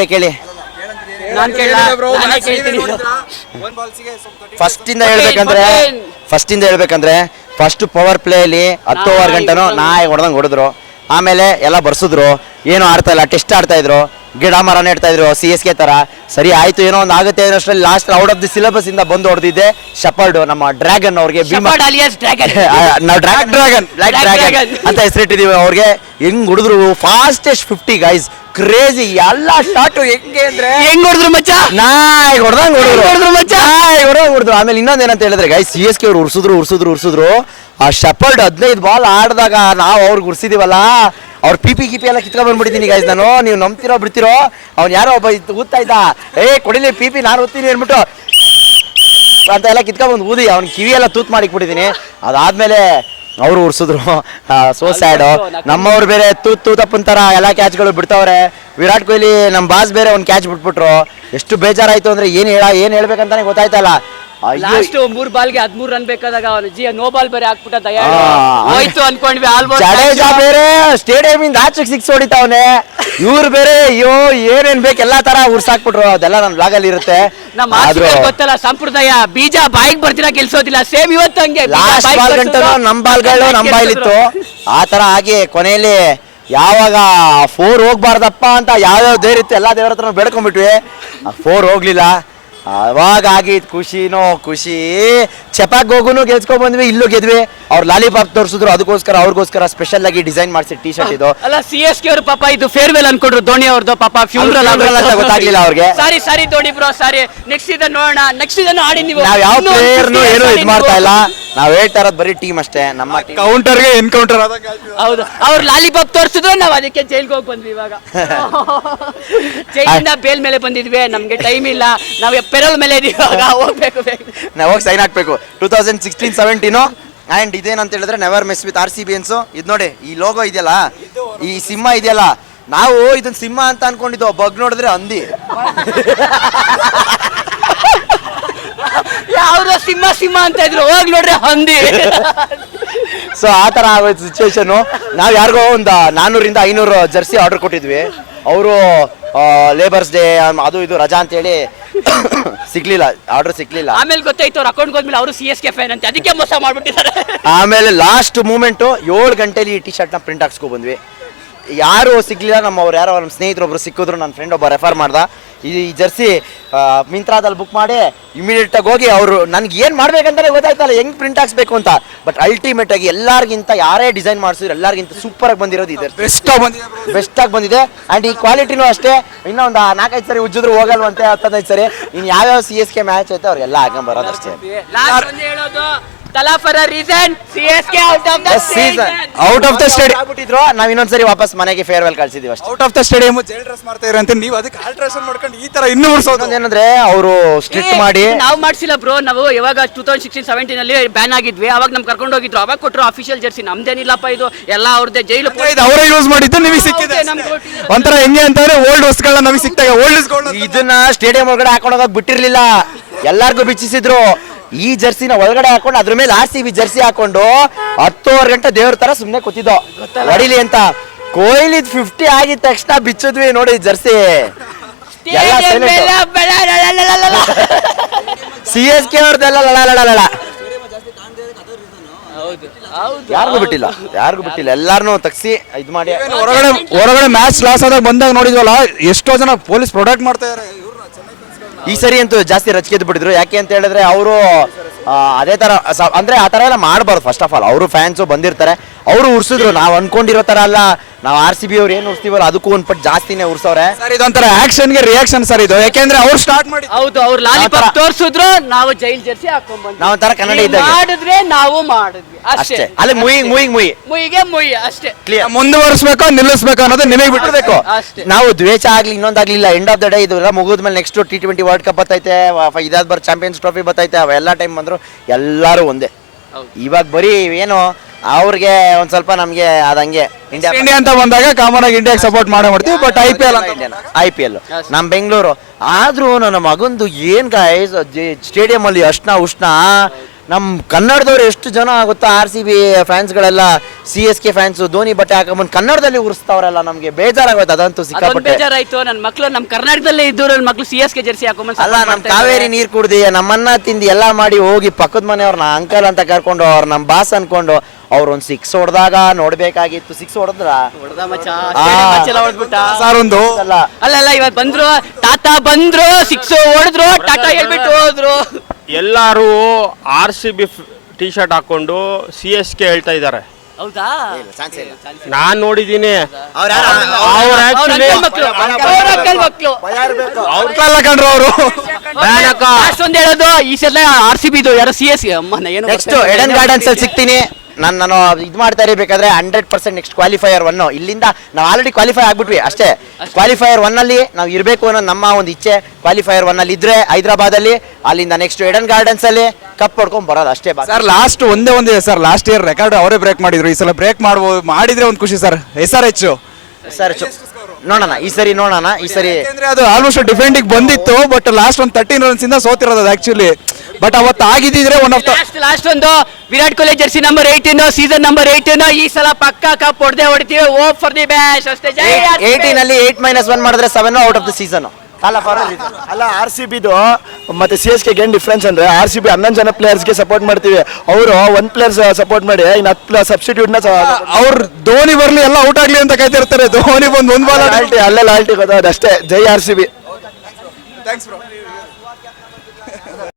ನೀವೇ ಕೇಳಿ. ಫಸ್ಟ್ ಇಂದ ಹೇಳ್ಬೇಕಂದ್ರೆ ಫಸ್ಟ್ ಪವರ್ ಪ್ಲೇ ಅಲ್ಲಿ 10 ಓವರ್ ಗಂಟನೂ ನಾಯಿ ಹೊಡೆದಂಗೆ ಹೊಡೆದ್ರು. ಆಮೇಲೆ ಎಲ್ಲ ಬರ್ಸಿದ್ರು, ಏನು ಆಡ್ತಾ ಇಲ್ಲ, ಟೆಸ್ಟ್ ಆಡ್ತಾ ಇದ್ರು, ಗಿಡ ಮರ ನೆಡ್ತಾ ಇದ್ರು CSK ತರ. ಸರಿ ಆಯ್ತು, ಏನೋ ಒಂದು ಆಗುತ್ತೆ ಅಷ್ಟರಲ್ಲಿ last out of the syllabus ಇಂದ ಬಂದು ಹೊಡೆದಿದ್ದೆ ಶೆಪರ್ಡ್, ನಮ್ಮ ಡ್ರ್ಯಾಗನ್ ಅವ್ರಿಗೆ ನಾವು ಡ್ರ್ಯಾಗನ್ ಅಂತ ಹೆಸರಿಟ್ಟಿದೀವಿ ಅವ್ರಿಗೆ. ಹೆಂಗ್ ಹೊಡೆದ್ರು ಫಾಸ್ಟೆಸ್ಟ್ 50 ಗೈಸ್, ಕ್ರೇಜಿ ಎಲ್ಲ ಶಾಟು. ಹೆಂಗೆ ಅಂದ್ರೆ ಹೆಂಗ್ ಹೊಡೆದ್ರು ಮಚ್ಚ, ನಾಯಿ ಹೊಡೆದಂಗ್ ಹೊಡೆದ್ರು. ಆಮೇಲೆ ಇನ್ನೊಂದ್ ಏನಂತ ಹೇಳಿದ್ರೆ ಗೈಸ್, CSK ಅವ್ರು ಉರ್ಸಿದ್ರು. ಆ ಶೆಪರ್ಡ್ 15 ಬಾಲ್ ಆಡಿದಾಗ ನಾವು ಅವ್ರಿಗೆ ಉರ್ಸಿದೀವಲ್ಲ, ಅವ್ರ ಪಿಪಿ ಎಲ್ಲ ಕಿತ್ಕೊಂಡ್ ಬಂದ್ಬಿಟ್ಟಿದ್ದೀನಿ ಗೈಸ್ ನಾನು. ನೀವು ನಂಬ್ತಿರೋ ಬಿಡ್ತಿರೋ, ಅವ್ನು ಯಾರೋ ಒಬ್ಬ ಊದ್ತಾ ಇದ್ದ, ಕೊಡಿಲಿ ಪಿಪಿ ನಾನು ಊದ್ತೀನಿ ಅಂದ್ಬಿಟ್ಟು ಅಂತ ಎಲ್ಲ ಕಿತ್ಕೊಂಡ್ ಬಂದು ಊದಿ ಅವ್ನ ಕಿವಿ ಎಲ್ಲ ತೂತ್ ಮಾಡಿಕ್ಬಿಟ್ಟಿದ್ದೀನಿ. ಅದಾದ್ಮೇಲೆ ಅವರು ಉರ್ಸಿದ್ರು. So sad. ನಮ್ಮವ್ರು ಬೇರೆ ತೂತಪ್ಪನ್ ತರ ಎಲ್ಲ ಕ್ಯಾಚ್ಗಳು ಬಿಡ್ತಾವ್ರೆ. ವಿರಾಟ್ ಕೊಹ್ಲಿ ನಮ್ಮ ಬಾಸ್ ಬೇರೆ ಒಂದು ಕ್ಯಾಚ್ ಬಿಟ್ಬಿಟ್ರು. ಎಷ್ಟು ಬೇಜಾರಾಯ್ತು ಅಂದ್ರೆ ಏನ್ ಹೇಳ್ಬೇಕಂತಾನೆ ಗೊತ್ತಾಯ್ತಲ್ಲ. ಲಾಸ್ಟ್ 3 ಬಾಲ್ಗೆ 13 ರನ್ ಬೇಕಾದಾಗ ನೋ ಬಾಲ್ ಬೇರೆ ಹಾಕ್ಬಿಟ್ಟ, ಹೋಯ್ತು ಅನ್ಕೊಂಡ್ವಿ. ಜಡೇಜಾ ಬೇರೆ ಸ್ಟೇಡಿಯಂ ಇಂದ ಆಚೆಗೆ 6 ಹೊಡಿತಾವನೆ. ಇವ್ರು ಬೇರೆ ಅಯ್ಯೋ ಏನೇನ್ ಬೇಕು ಎಲ್ಲಾ ತರ ಉರ್ಸಾಕ್ಬಿಟ್ರು. ಅದೆಲ್ಲ ನನ್ ಬ್ಲಾಗ್ ಅಲ್ಲಿ ಇರುತ್ತೆ. ಗೊತ್ತಲ್ಲ ಸಂಪ್ರದಾಯ, ಬೀಜ ಬಾಯಿಗೆ ಬರ್ತಿಲ್ಲ ಕೆಲ್ಸೋದಿಲ್ಲ. ಸೇಮ್ ಇವತ್ತು ಹಂಗೆ ಲಾಸ್ಟ್ ಬಾಲ್ ಗಂಟನು ನಮ್ ಬಾಲ್ಗಳು ನಮ್ ಬಾಯ್ಲಿತ್ತು. ಆ ತರ ಆಗಿ ಕೊನೆಯಲ್ಲಿ ಯಾವಾಗ 4 ಹೋಗ್ಬಾರ್ದಪ್ಪ ಅಂತ ಯಾವ್ಯಾವ ದೇವ್ರ ಇತ್ತು ಎಲ್ಲಾ ದೇವ್ರ ಹತ್ರ ಬೇಡ್ಕೊಂಡ್ಬಿಟ್ವಿ. 4 ಹೋಗ್ಲಿಲ್ಲ. ಅವಾಗ ಆಗಿದ್ ಖುಷಿ. ಚಪಾಕ್ ಹೋಗುನು ಗೆಲ್ಸ್ಕೊಂಡ್ ಬಂದ್ವಿ, ಇಲ್ಲೂ ಗೆದ್ವಿ. ಅವ್ರು ಲಾಲಿಪಾಪ್ ತೋರಿಸಿದ್ರು, ಅದಕ್ಕೋಸ್ಕರ ಅವ್ರಿಗೋಸ್ಕರ ಸ್ಪೆಷಲ್ ಆಗಿ ಡಿಸೈನ್ ಮಾಡಿಸಿ ಟಿ ಶರ್ಟ್ ಇದು. ಅಲ್ಲ CSK ಅವ್ರ ಪಾಪ ಇದು ಫೇರ್ವೆಲ್ ಅನ್ಕೊಂಡ್ರು ಧೋನಿ ಅವ್ರದ್ದು, ಪಾಪ ಫ್ಯೂನರಲ್ ಅಂತ ಗೊತ್ತಾಗ್ಲಿಲ್ಲ ಅವ್ರಿಗೆ. ಸಾರಿ ಧೋನಿ ಬ್ರೋ, ಸಾರಿ. ನೆಕ್ಸ್ಟ್ ಸೀಸನ್ ನೋಡೋಣ. ನೆಕ್ಸ್ಟ್ ಸೀಸನ್ ಆಡಿ ನೀವು. ನಾವ್ ಯಾವ ಪ್ಲೇಯರ್ನು ಏನು ಇದು ಮಾಡ್ತಾ ಇಲ್ಲ, ನಾವ್ ಹೇಳ್ತಾ ಇರೋದು ಬರೀ ಟೀಮ್ ಅಷ್ಟೇ. ನಮ್ಮ ಕೌಂಟರ್ಗೆ ಎನ್ಕೌಂಟರ್ ಆದಾಗ. ಹೌದು, ಅವ್ರು ಲಾಲಿಪಾಪ್ ತೋರಿಸಿದ್ರು, ನಾವ್ ಅದಕ್ಕೆ ಜೈಲ್ಗೆ ಹೋಗಿ ಬಂದ್ವಿ. ಇವಾಗ ಜೈಲಿಂದ ಬೇಲ್ ಮೇಲೆ ಬಂದಿದ್ವಿ, ನಮ್ಗೆ ಟೈಮ್ ಇಲ್ಲ, ನಾವ್ ಪೆರಲ್ ಮೇಲೆ ಇದೀವಿ. ಹೋಗ್ಬೇಕು, ನಾವ್ ಹೋಗಿ ಸೈನ್ ಹಾಕ್ಬೇಕು 2016-17. ಅಂಡ್ ಇದೇನಂತ ಹೇಳಿದ್ರೆ ನೆವರ್ ಮಿಸ್ ವಿತ್ RCBians. ಇದು ನೋಡಿ, ಈ ಲೋಗೋ ಇದೆಯಲ್ಲ, ಈ ಸಿಂಹ ಇದೆಯಲ್ಲ, ನಾವು ಇದನ್ನ ಸಿಂಹ ಅಂತ ಅನ್ಕೊಂಡಿದ್ದು, ಬಗ್ ನೋಡಿದ್ರೆ ಹಂದಿ. ಯಾವ್ದು ಸಿಂಹ ಅಂತ ಇದ್ರು, ಹೋಗಿ ನೋಡ್ರಿ ಹಂದಿ. ಸೊ ಆ ತರ ಆಗೋಯ್ತು ಸಿಚುವೇಶನ್. ನಾವ್ ಯಾರಿಗೋ ಒಂದು 400-500 ಜರ್ಸಿ ಆರ್ಡರ್ ಕೊಟ್ಟಿದ್ವಿ. ಅವರು ಲೇಬರ್ಸ್ ಡೇ ಅದು ಇದು ರಜಾ ಅಂತ ಹೇಳಿ ಸಿಗ್ಲಿಲ್ಲ, ಆರ್ಡರ್ ಸಿಗ್ಲಿಲ್ಲ. ಆಮೇಲೆ ಗೊತ್ತಾಯ್ತು ಅವ್ರ ಅಕೌಂಟ್ ಹೋದ್ಮೇಲೆ ಅವರು CSK ಫ್ಯಾನ್ ಅಂತ, ಅದಕ್ಕೆ ಮೋಸ ಮಾಡ್ಬಿಟ್ಟಿದ್ದಾರೆ. ಆಮೇಲೆ ಲಾಸ್ಟ್ ಮೂಮೆಂಟ್ 7 ಗಂಟೆಲಿ ಈ ಟಿ ಶರ್ಟ್ ನ ಪ್ರಿಂಟ್ ಹಾಕ್ಸ್ಕೊ ಬಂದ್ವಿ. ಯಾರು ಸಿಗ್ಲಿಲ್ಲ. ಯಾರೋ ನಮ್ಮ ಸ್ನೇಹಿತರೊಬ್ರು ಸಿಕ್ಕಿದ್ರು, ನನ್ನ ಫ್ರೆಂಡ್ ಒಬ್ಬ ರೆಫರ್ ಮಾಡ್ದ. ಈ ಜರ್ಸಿ ಮಿಂತ್ರಾದಲ್ಲಿ ಬುಕ್ ಮಾಡಿ ಇಮಿಡಿಯೇಟ್ ಆಗಿ ಹೋಗಿ ಅವರು ನನ್ಗೆ ಏನ್ ಮಾಡ್ಬೇಕಂತಾನೆ ಗೊತ್ತಾಯ್ತಲ್ಲ, ಹೆಂಗ್ ಪ್ರಿಂಟ್ ಹಾಕ್ಸ್ಬೇಕು ಅಂತ. ಬಟ್ ಅಲ್ಟಿಮೇಟ್ ಆಗಿ ಎಲ್ಲಾರ್ಗಿಂತ ಯಾರೇ ಡಿಸೈನ್ ಮಾಡಿಸಿದ್ರು ಎಲ್ಲಾರ್ಗಿಂತ ಸೂಪರ್ ಆಗಿ ಬಂದಿರೋದು ಇದೆ, ಬೆಸ್ಟ್ ಆಗಿ ಬಂದಿದೆ. ಅಂಡ್ ಈ ಕ್ವಾಲಿಟಿನೂ ಅಷ್ಟೇ. ಇನ್ನೂ ಒಂದು 4-5 ಸರಿ ಉಜ್ಜಿದ್ರು ಹೋಗಲ್ವಂತೆ, 15 ಸರಿ. ಇನ್ ಯಾವ್ಯಾವ CSK ಮ್ಯಾಚ್ ಐತೆ ಅವ್ರಿಗೆಲ್ಲ ಹಾಕೊಂಡ್ ಬರೋದು ಅಷ್ಟೇ. ಔಟ್ ಆಫ್ ದ ಸ್ಟೇಡಿಯಂ ಆಗ್ಬಿಟ್ಟಿದ್ರು. ನಾವ್ ಇನ್ನೊಂದ್ಸರಿ ವಾಪಸ್ ಮನೆಗೆ ಫೇರ್ವೆಲ್ ಕಳ್ಸಿದೀವಿ ಅಷ್ಟೇ. Out of the stadium jail dress ಮಾಡ್ತಾ ಇರಂತೆ, ನೀವು ಅದಕ್ಕೆ ಆಲ್ಟ್ರೇಷನ್ ಮಾಡ್ಕೊಂಡು ಈ ತರ ಇನ್ನೂ ಉರ್ಸೋದು ಏನಂದ್ರೆ ಅವರು ಸ್ಟ್ರಿಕ್ಟ್ ಮಾಡಿ. ನಾವು ಮಾಡ್ಸಿಲ್ಲ ಬ್ರೋ, ನಾವು ಯಾವಾಗ 2016-17 ಅಲ್ಲಿ ಬ್ಯಾನ್ ಆಗಿದ್ವಿ, ಅವಾಗ ನಮ್ ಕರ್ಕೊಂಡು ಹೋಗಿದ್ರು, ಅವಾಗ ಕೊಟ್ಟರು ಅಫಿಷಿಯಲ್ ಜರ್ಸಿ. ನಮ್ದೇನಿಲ್ಲಪ್ಪ, ಇದು ಎಲ್ಲ ಅವ್ರದ್ದೇ. ಜೈಲು ಅವರೇ ಯೂಸ್ ಮಾಡಿದ್ದು ನಿಮಗೆ ಸಿಕ್ಕಿದೆ. ಒಂಥರ ಹೆಂಗೆ ಅಂತಂದ್ರೆ ಓಲ್ಡ್ ವಸ್ತುಗಳನ್ನ ನಮಗೆ ಸಿಕ್ತಾಗ ಓಲ್ಡ್ ಇದನ್ನ ಸ್ಟೇಡಿಯಂ ಒಳಗಡೆ ಹಾಕೊಂಡು ಹೋಗಕ್ ಬಿಟ್ಟಿರ್ಲಿಲ್ಲ, ಎಲ್ಲಾರ್ಗು ಬಿಚ್ಚಿಸಿದ್ರು. ಈ ಜರ್ಸಿನ ಒಳಗಡೆ ಹಾಕೊಂಡು ಅದ್ರ ಮೇಲೆ RCB ಜರ್ಸಿ ಹಾಕೊಂಡು 10 ಗಂಟೆ ದೇವ್ರ ತರ ಸುಮ್ನೆ ಕೂತಿದ್ದೋ ಹೊಡಿಲಿ ಅಂತ. ಕೊಹ್ಲಿ 50 ಆಗಿದ ತಕ್ಷಣ ಬಿಚ್ಚಿದ್ವಿ ನೋಡಿ ಜರ್ಸಿ. CSK ಅವ್ರದ್ದೆಲ್ಲ ಯಾರಿಗೂ ಬಿಟ್ಟಿಲ್ಲ, ಎಲ್ಲಾರನು ತಗ್ಸಿ ಇದ್ ಮಾಡಿ. ಹೊರಗಡೆ ಮ್ಯಾಚ್ ಲಾಸ್ ಆದಾಗ ಬಂದಾಗ ನೋಡಿದ್ವಲ್ಲ, ಎಷ್ಟೋ ಜನ ಪೊಲೀಸ್ ಪ್ರೊಟೆಕ್ಟ್ ಮಾಡ್ತಾ ಇದಾರೆ. ಈ ಸರಿ ಅಂತೂ ಜಾಸ್ತಿ ರಚಿಕೆ ಬಿಟ್ಟಿದ್ರು. ಯಾಕೆ ಅಂತ ಹೇಳಿದ್ರೆ ಅವರು ಅದೇ ತರ ಅಂದ್ರೆ ಆ ತರ ಎಲ್ಲ ಮಾಡಬಾರ್ದು. ಫಸ್ಟ್ ಆಫ್ ಆಲ್ ಅವರು ಫ್ಯಾನ್ಸು ಬಂದಿರ್ತಾರೆ, ಅವರು ಉರ್ಸಿದ್ರು. ನಾವು ಅನ್ಕೊಂಡಿರೋ ತರ ಅಲ್ಲ, ನಾವು RCB ಅವ್ರು ಏನು ಉರ್ಸ್ತೀವಲ್ಲ ಅದಕ್ಕೂ ಒಂದ್ ಪಟ್ಟು ಜಾಸ್ತಿನೇ ಉರ್ಸವ್ರೆ. ಸರ್ ಇದೊಂಥರ ಆಕ್ಷನ್ ಗೆ ರಿಯಾಕ್ಷನ್ ಸರ್ ಇದು, ಯಾಕೆಂದ್ರೆ ಅವ್ರು ಸ್ಟಾರ್ಟ್ ಮಾಡಿ. ಹೌದು, ಅವ್ರು ಲಾಲಿಪಾಪ್ ತೋರಿಸಿದ್ರು, ನಾವು ಜೈಲ್ ಜರ್ಸಿ ಹಾಕೊಂಡ್ ಬಂದ್ವಿ. ನಾವು ಒಂಥರ ಕನ್ನಡ ಇದ್ದಾಗ ಮಾಡಿದ್ರೆ ನಾವು ಮಾಡಿದ್ವಿ ಅಷ್ಟೇ. ಅಲ್ಲಿ ಮುಯಿ ಅಷ್ಟೇ. ಮುಂದುವರಿಸಬೇಕು ನಿಲ್ಲಿಸಬೇಕು ಅನ್ನೋದು ನಿಮಗೆ ಬಿಟ್ಟಿರಬೇಕು. ನಾವು ದ್ವೇಷ ಆಗ್ಲಿ ಇನ್ನೊಂದಾಗ್ಲಿಲ್ಲ. ಎಂಡ್ ಆಫ್ ದ ಡೇ ಇದೆಲ್ಲ ಮುಗಿದ್ಮೇಲೆ ನೆಕ್ಸ್ಟ್ T20 ವರ್ಲ್ಡ್ ಕಪ್ ಬರ್ತೈತೆ, ಇದಾದ ಬರ್ ಚಾಂಪಿಯನ್ಸ್ ಟ್ರೋಫಿ ಬರ್ತೈತೆ. ಅವೆಲ್ಲ ಟೈಮ್ ಬಂದ್ರು ಎಲ್ಲಾರು ಒಂದೇ. ಇವಾಗ ಬರೀ ಏನು ಅವ್ರಿಗೆ ಒಂದ್ ಸ್ವಲ್ಪ ನಮ್ಗೆ ಅದಂಗೆ ಇಂಡಿಯಾ ಅಂತ ಬಂದಾಗ ಕಾಮನ್ ಆಗಿ ಇಂಡಿಯಾಗೆ ಸಪೋರ್ಟ್ ಮಾಡ್ತೀವಿ. ಬಟ್ IPL ನಮ್ ಬೆಂಗಳೂರು ಆದ್ರೂ ನನ್ನ ಮಗಂದು ಏನ್ ಗಾಯ್ಸ್ ಸ್ಟೇಡಿಯಂ ಅಲ್ಲಿ ಅಷ್ಣ ಉಷ್ಣ ನಮ್ಮ ಕನ್ನಡದವ್ರು ಎಷ್ಟು ಜನ ಗೊತ್ತಾ RCB ಫ್ಯಾನ್ಸ್ಗಳೆಲ್ಲ CSK ಫ್ಯಾನ್ಸ್ ಧೋನಿ ಬಟ್ಟೆ ಹಾಕೊಂಬಂದು ಕನ್ನಡದಲ್ಲಿ ಉರ್ಸ್ತಾವ್ರಲ್ಲ, ನಮ್ಗೆ ಬೇಜಾರಾಗೋಯ್ತು ಅದಂತೂ ಅದೊಂದು ಸಿಕ್ಕಾಪಟ್ಟೆ. ಬೇಜಾರಾಯ್ತು. ನನ್ನ ಮಕ್ಳು ನಮ್ಮ ಕರ್ನಾಟಕದಲ್ಲೇ ಇದ್ದು ನನ್ನ ಮಕ್ಳು CSK ಜರ್ಸಿ ಹಾಕೊಂಬಂದು ಅಲ್ಲ, ನಮ್ ಕಾವೇರಿ ನೀರ್ ಕುಡ್ದಿ ನಮ್ಮನ್ನ ತಿಂದು ಎಲ್ಲ ಮಾಡಿ ಹೋಗಿ ಪಕ್ಕದ ಮನೆಯವ್ರನ್ನ ಅಂಕಲ್ ಅಂತ ಕರ್ಕೊಂಡು ಅವ್ರ ನಮ್ ಬಾಸ್ ಅನ್ಕೊಂಡು ಅವ್ರೊಂದ್ 6 ಹೊಡೆದಾಗ ನೋಡ್ಬೇಕಾಗಿತ್ತು. 6 ಹೊಡೆದ್ರ ಹೊಡೆದ ಮಚ್ಚ ಆ. ಹೊಡೆದ್ಬಿಟ್ಟ ಸರ್ ಒಂದು ಅಲ್ಲ ಅಲ್ಲ ಇವತ್ತು ಬಂದ್ರು ಟಾಟಾ ಬಂದ್ರು 6 ಹೊಡೆದ್ರು ಟಾಟಾ ಹೇಳ್ಬಿಟ್ಟು ಹೋದ್ರು. ಎಲ್ಲರೂ RCB ಟಿ ಶರ್ಟ್ ಹಾಕೊಂಡು CSK ಹೇಳ್ತಾ ಇದ್ದಾರೆ. ಹೌದಾ? ನಾನ್ ನೋಡಿದೀನಿ. ಅವ್ರ ಅವ್ರು ಅವ್ರ actually ಅಂಕಲ್ ಮಕ್ಳು ಅವ್ರಲ್ಲ ಕಂಡ್ರು ಅವರು. ಅಷ್ಟೊಂದು ಹೇಳೋದು ಈ ಸಲ RCB ಇದು ಯಾರೋ CSK ಅಮ್ಮ ಏನು ನೆಕ್ಸ್ಟ್ ಎಡನ್ ಗಾರ್ಡನ್ಸ್ ಅಲ್ಲಿ ಸಿಗ್ತೀನಿ ನಾನು ಇದು ಮಾಡ್ತಾ ಇರಬೇಕಾದ್ರೆ 100% ನೆಕ್ಸ್ಟ್ ಕ್ವಾಲಿಫೈಯರ್ 1 ಇಲ್ಲಿಂದ ನಾವು ಆಲ್ರೆಡಿ ಕ್ವಾಲಿಫೈ ಆಗ್ಬಿಟ್ವಿ ಅಷ್ಟೇ. ಕ್ವಾಲಿಫೈಯರ್ 1 ಅಲ್ಲಿ ನಾವು ಇರಬೇಕು ಅನ್ನೋ ನಮ್ಮ ಒಂದು ಇಚ್ಛೆ. ಕ್ವಾಲಿಫೈಯರ್ 1 ಅಲ್ಲಿ ಇದ್ರೆ ಹೈದರಾಬಾದ್ ಅಲ್ಲಿ, ಅಲ್ಲಿಂದ ನೆಕ್ಸ್ಟ್ ಎಡನ್ ಗಾರ್ಡನ್ಸ್ ಅಲ್ಲಿ ಕಪ್ ಹೊಡ್ಕೊಂಡ್ ಬರೋದು ಅಷ್ಟೇ. ಸರ್ ಲಾಸ್ಟ್ ಒಂದೇ ಸರ್, ಲಾಸ್ಟ್ ಇಯರ್ ರೆಕಾರ್ಡ್ ಅವರೇ ಬ್ರೇಕ್ ಮಾಡಿದ್ರು. ಈ ಸಲ ಬ್ರೇಕ್ ಮಾಡಿದ್ರೆ ಒಂದು ಖುಷಿ ಸರ್. SRH ಸರ್ ನೋಡೋಣ ಈ ಸರಿ ಯಾಕೆಂದ್ರೆ ಅದು ಆಲ್ಮೋಸ್ಟ್ ಡಿಫೆಂಡಿಗೆ ಬಂದಿತ್ತು, ಬಟ್ ಲಾಸ್ಟ್ ಒಂದು 13 ರನ್ಸ್ ಇಂದ ಸೋತಿರೋದು ಅದು ಆಕ್ಚುಲಿ. ಬಟ್ ಅವತ್ತು ಆಗಿದ್ದಿದ್ರೆ ಒನ್ ಆಫ್ ದ ಲಾಸ್ಟ್ ಒಂದು Virat Kohli jersey number 18 season number 18 ಈ ಸಲ ಪಕ್ಕಾ ಕಪ್ ಹೊಡ್ತೀವಿ. ಹೋಪ್ ಫಾರ್ ದಿ ಬ್ಯಾಶ್ ಅಷ್ಟೇ. 18 ಅಲ್ಲಿ 8-1 ಮಾಡಿದ್ರೆ 7 ಔಟ್ ಆಫ್ ದ ಸೀಸನ್. ಅಲ್ಲ RCBದು ಮತ್ತೆ CSK ಏನ್ ಡಿಫ್ರೆನ್ಸ್ ಅಂದ್ರೆ RCB 11 ಜನ ಪ್ಲೇಯರ್ಸ್ಗೆ ಸಪೋರ್ಟ್ ಮಾಡ್ತೀವಿ, ಅವರು 1 ಪ್ಲೇಯರ್ ಸಪೋರ್ಟ್ ಮಾಡಿ ಇನ್ನು 10 ಸಬ್ಸ್ಟಿಟ್ಯೂಟ್ ನ ಅವ್ರು ಧೋನಿ ಬರ್ಲಿ ಎಲ್ಲ ಔಟ್ ಆಗ್ಲಿ ಅಂತ ಕಾಯ್ತಿರ್ತಾರೆ. ಧೋನಿ ಬಂದು ಒಂದ್ ಬಾಲ್ ಅಲ್ಲೇ ಲಾಲ್ಟಿ ಗೊತ್ತಾದ ಅಷ್ಟೇ. ಜೈ RCB. Thanks bro.